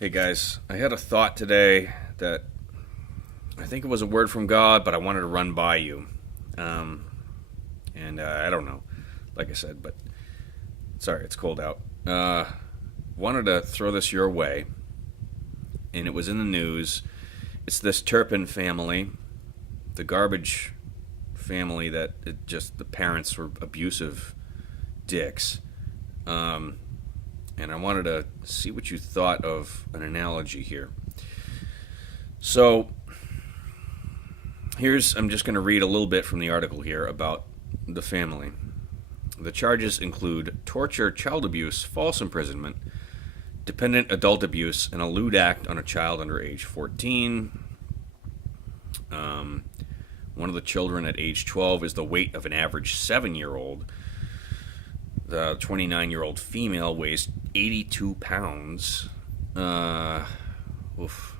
Hey guys, I had a thought today that I think it was a word from God, but I wanted to run by you. Um, and I don't know, like I said, but sorry, it's cold out. Wanted to throw this your way, and it was in the news. It's this Turpin family, the garbage family that the parents were abusive dicks. Um, and I wanted to see what you thought of an analogy here. So, I'm just going to read a little bit from the article here about the family. The charges include torture, child abuse, false imprisonment, dependent adult abuse, and a lewd act on a child under age 14. One of the children at age 12 is the weight of an average 7-year-old. The 29-year-old female weighs 82 pounds. Oof.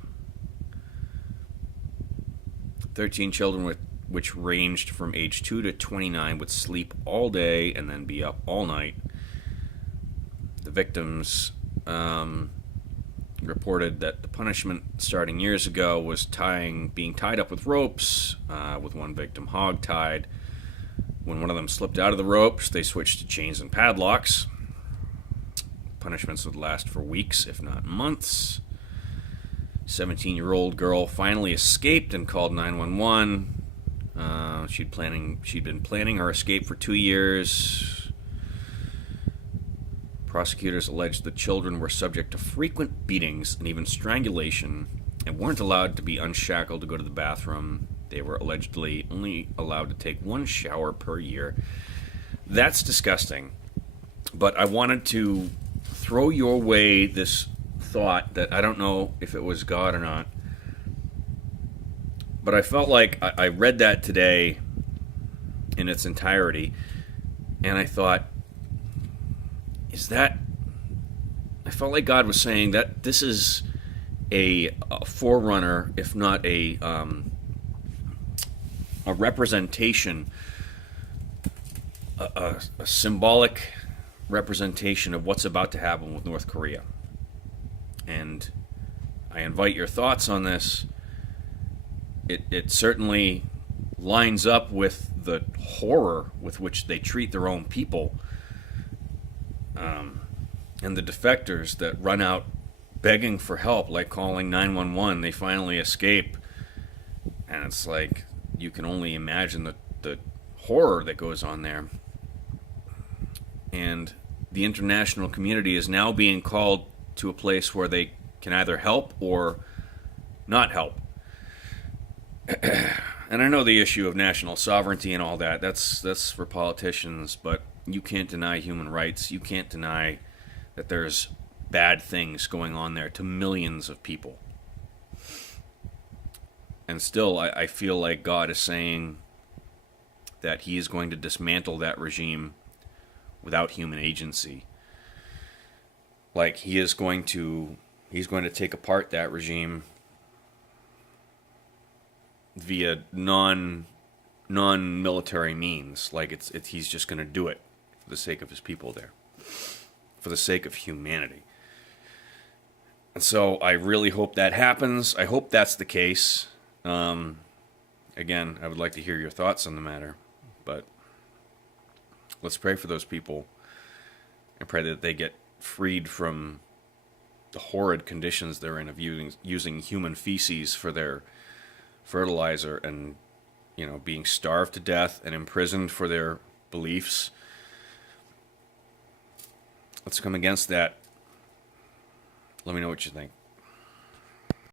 13 children which ranged from age 2 to 29 would sleep all day and then be up all night. The victims reported that the punishment starting years ago was being tied up with ropes, with one victim hog-tied. When one of them slipped out of the ropes, they switched to chains and padlocks. Punishments would last for weeks, if not months. 17-year-old girl finally escaped and called 911. She'd been planning her escape for 2 years. Prosecutors alleged the children were subject to frequent beatings and even strangulation and weren't allowed to be unshackled to go to the bathroom. They were allegedly only allowed to take one shower per year. That's disgusting. But I wanted to throw your way this thought that I don't know if it was God or not. But I felt like I read that today in its entirety, and I thought, I felt like God was saying that this is a forerunner, if not a representation, a symbolic representation of what's about to happen with North Korea. And I invite your thoughts on this. It certainly lines up with the horror with which they treat their own people, and the defectors that run out begging for help, like calling 911. They finally escape, and it's like you can only imagine the horror that goes on there. And the international community is now being called to a place where they can either help or not help. And I know the issue of national sovereignty and all that, that's for politicians, but you can't deny human rights. You can't deny that there's bad things going on there to millions of people. And still, I feel like God is saying that he is going to dismantle that regime without human agency. Like he's going to take apart that regime via non-military means. Like he's just going to do it for the sake of his people there, for the sake of humanity. And so I really hope that happens. I hope that's the case. Again, I would like to hear your thoughts on the matter, but let's pray for those people and pray that they get freed from the horrid conditions they're in of using human feces for their fertilizer, and being starved to death and imprisoned for their beliefs. Let's come against that. Let me know what you think.